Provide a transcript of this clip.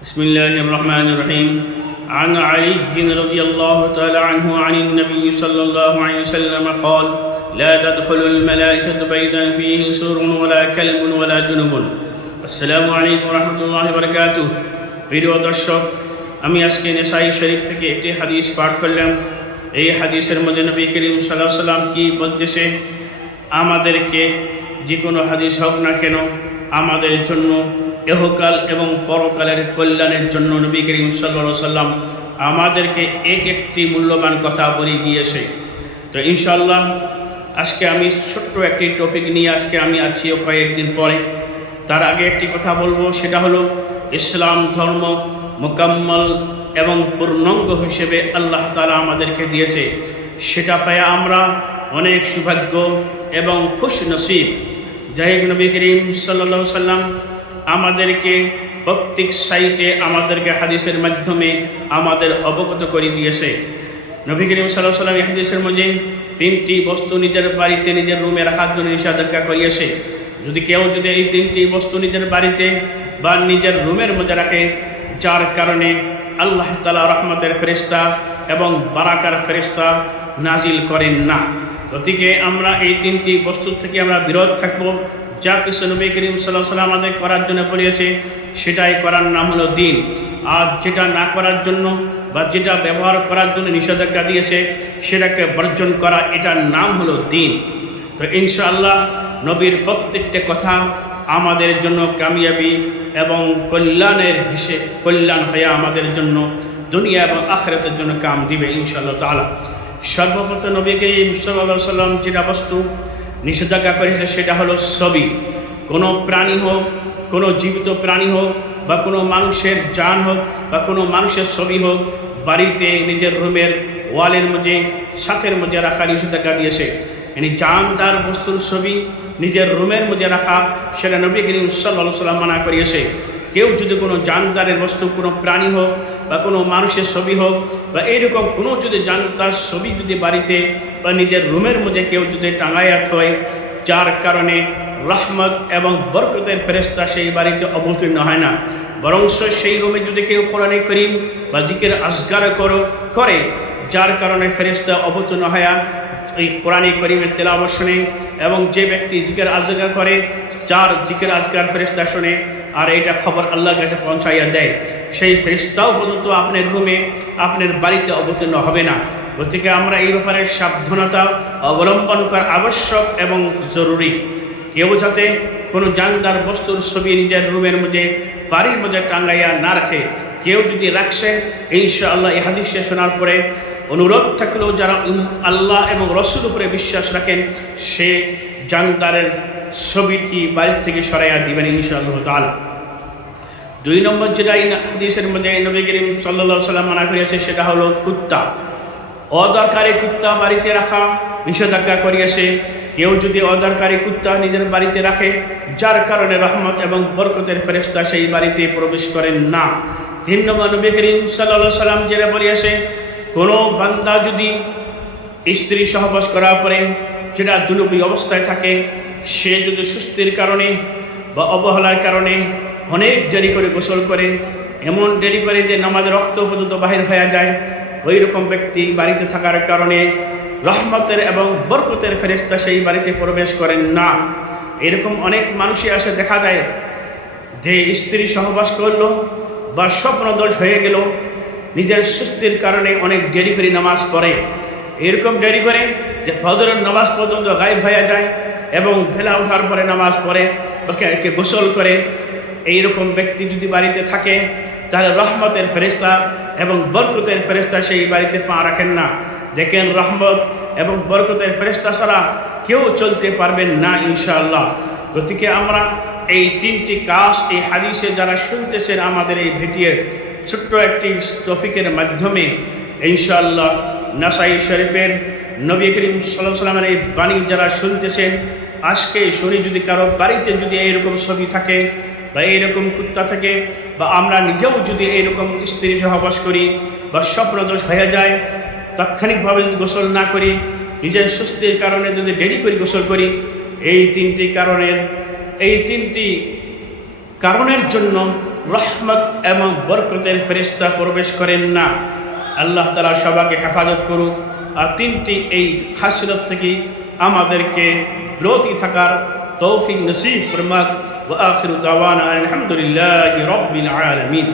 بسم الله الرحمن الرحيم. عن علي رضي الله تعالى عنه عن النبي صلى الله عليه وسلم قال: لا تدخل الملائكة بيتا فيه سور ولا كلب ولا جنب. السلام عليكم ورحمة الله وبركاته. প্রিয় দর্শক, আমি আজকে নেসাই শরীফ থেকে একটি হাদিস পাঠ করলাম। এই হাদিসের মধ্যে নবী করিম সাল্লাল্লাহু আলাইহি ওয়াসাল্লাম কি বলতেছে, আমাদেরকে যে কোনো হাদিস হোক না কেন আমাদের জন্য ইহকাল এবং পরকালের কল্যাণের জন্য নবী করিম সাল্লাল্লাহু আলাইহি ওয়াসাল্লাম আমাদেরকে একটি মূল্যবান কথা বলে গিয়েছে। তো ইনশাআল্লাহ আজকে আমি ছোট্ট একটি টপিক নিয়ে আজকে আমি আছি কয়েকদিন পরে। তার আগে একটি কথা বলবো, সেটা হলো ইসলাম ধর্ম মোকাম্মল এবং পূর্ণাঙ্গ হিসেবে আল্লাহ তাআলা আমাদেরকে দিয়েছে। সেটা পায় আমরা অনেক সৌভাগ্য এবং খুশনসিব। যাই হোক, নবী করিম সাল্লাল্লাহু আলাইহি ওয়াসাল্লাম আমাদেরকে প্রত্যেক সাইটে আমাদেরকে হাদিসের মাধ্যমে আমাদের অবগত করে দিয়েছে। নবী করিম সাল্লাল্লাহু আলাইহি ওয়াসাল্লাম এই হাদিসের মধ্যে তিনটি বস্তু নিজের বাড়িতে নিজের রুমে রাখার জন্য নিষেধাজ্ঞা করিয়েছে। যদি কেউ এই তিনটি বস্তু নিজের বাড়িতে বা নিজের রুমের মধ্যে রাখে, যার কারণে আল্লাহ তাআলা রহমতের ফেরেশতা এবং বারাকার ফেরেশতা নাজিল করেন না। গতিকে আমরা এই তিনটি বস্তুর থেকে আমরা বিরত থাকব। যা কিছু নবী করিম সাল্লাল্লাহু আলাইহি ওয়াসাল্লাম আমাদের করার জন্য বলেছে সেটাই করার নাম হলো দিন। আর যেটা না করার জন্য বা যেটা ব্যবহার করার জন্য নিষেধাজ্ঞা দিয়েছে সেটাকে বর্জন করা, এটার নাম হলো দিন। তো ইনশাআল্লাহ নবীর প্রত্যেকটা কথা আমাদের জন্য কামিয়াবি এবং কল্যাণ হয়ে আমাদের জন্য দুনিয়া এবং আখিরাতের জন্য কাম দিবে ইনশাআল্লাহ তাআলা। সর্বপ্রথম নবী করিম সাল্লাল্লাহু আলাইহি ওয়াসাল্লাম যেটা বস্তু নিষেধাজ্ঞা করেছে সেটা হলো ছবি। কোনো প্রাণী হোক, কোনো জীবিত প্রাণী হোক বা কোনো মানুষের জান হোক বা কোনো মানুষের ছবি হোক, বাড়িতে নিজের রুমের ওয়ালের মধ্যে ছাদের মধ্যে রাখা নিষেধাজ্ঞা দিয়েছে। জানদার বস্তুর ছবি নিজের রুমের মধ্যে রাখা, সেটা নবী করিম সাল্লাল্লাহু আলাইহি ওয়াসাল্লাম মানা করিয়েছে। কেউ যদি কোনো জানদারের বস্তু, কোনো প্রাণী হোক বা কোনো মানুষের ছবি হোক বা এইরকম কোনো যদি জানদার ছবি যদি বাড়িতে বা নিজের রুমের মধ্যে কেউ যদি টাঙাইয়া হয়, যার কারণে রহমত এবং বরকতের ফেরেশতা সেই বাড়িতে অবতীর্ণ হয় না, বরং সেই রুমে যদি কেউ কোরআন কারীম বা জিকির আজকার করে, যার কারণে ফেরেশতা অবতীর্ণ হয় এই কোরআন কারীমের তেলাওয়াত শুনে, এবং যে ব্যক্তি জিকির আজকার করে, যার জিকির আজকার ফেরেশতা শুনে আর এইটা খবর আল্লাহর কাছে পৌঁছাইয়া দেয়, সেই ফেরেশতাও পর্যন্ত আপনার রুমে আপনার বাড়িতে অবতীর্ণ হবে না। গতিকে আমরা এই ব্যাপারে সাবধানতা অবলম্বন করা আবশ্যক এবং জরুরি। কেউ যাতে কোনো জানদার বস্তুর ছবি নিজের রুমের মধ্যে বাড়ির মধ্যে টাঙ্গাইয়া না রাখে। কেউ যদি রাখছেন, ইনশাআল্লাহ এই হাদিস শোনার পরে অনুরোধ থাকলেও যারা আল্লাহ এবং রসুল উপরে বিশ্বাস রাখেন, সে জানদারের ছবিটি বাড়ির থেকে সরাইয়া দিবেন ইনশাআল্লাহ তাআলা। 2 নম্বর যেটা এই হাদিসের মধ্যে নবী করিম সাল্লাল্লাহু আলাইহি ওয়াসাল্লাম মানা করিয়েছে সেটা হলো কুত্তা। অদরকারি কুত্তা বাড়িতে রাখা নিষেধাজ্ঞা করিয়েছে। কেউ যদি অদরকারি কুত্তা নিজের বাড়িতে রাখে, যার কারণে রহমত এবং বরকতের ফেরেশতা সেই বাড়িতে প্রবেশ করেন না। 3 নম্বর নবী করিম সাল্লাল্লাহু আলাইহি ওয়াসাল্লাম যেটা বলিয়েছে, কোনো বান্দা যদি স্ত্রী সহবাস করার পরে যেটা দুলুপি অবস্থায় থাকে, সে যদি সুস্থির কারণে বা অবহেলার কারণে অনেক দেরি করে গোসল করে, এমন দেরি করে যে নামাজের রক্ত পর্যন্ত বাহির হয়ে যায়, ওই রকম ব্যক্তি বাড়িতে থাকার কারণে রহমতের এবং বরকতের ফেরেশতা সেই বাড়িতে প্রবেশ করেন না। এরকম অনেক মানুষই আসে, দেখা যায় যে স্ত্রী সহবাস করলো বা স্বপ্নদোষ হয়ে গেল, নিজের সুস্থির কারণে অনেক দেরি করে নামাজ পড়ে। এরকম দেরি করে যে ফজরের নামাজ পর্যন্ত গায়েব হয়ে যায় এবং ভেলা ওঠার পরে নামাজ পড়ে, ওকে গোসল করে। এইরকম ব্যক্তি যদি বাড়িতে থাকে, তাহলে রহমতের ফেরেশতা এবং বরকতের ফেরেশতা সেই বাড়িতে পা রাখেন না। দেখেন, রহমত এবং বরকতের ফেরেশতা ছাড়া কেউ চলতে পারবেন না ইনশাআল্লাহ। গতিকে আমরা এই 3টি কাজ এই হাদিসে যারা শুনতেছেন আমাদের এই ভিডিওর ছোট্ট একটি টপিকের মাধ্যমে, ইনশাআল্লাহ নাসাই শরীফের নবী করিম সাল্লাল্লাহু আলাইহি ওয়াসাল্লামের এই বাণী যারা শুনতেছেন, আজকে শুনি যদি কারো বাড়িতে যদি এইরকম ছবি থাকে বা এইরকম কুত্তা থাকে, বা আমরা নিজেও যদি এইরকম স্ত্রী সহবাস করি বা স্বপ্নদোষ হয়ে যায়, তাৎক্ষণিকভাবে যদি গোসল না করি, নিজের সুস্থির কারণে যদি দেরি করে গোসল করি, এই তিনটি কারণের জন্য রহমত এবং বরকতের ফেরেশতা প্রবেশ করেন না। আল্লাহ তাআলা সবাইকে হেফাজত করুক আর তিনটি এই খাসিয়ত থেকে আমাদেরকে বিরতি থাকার তৌফিক নসিব ফরমাক। ওয়া আখিরু দাওয়ানা আলহামদুলিল্লাহি রাব্বিল আলামিন।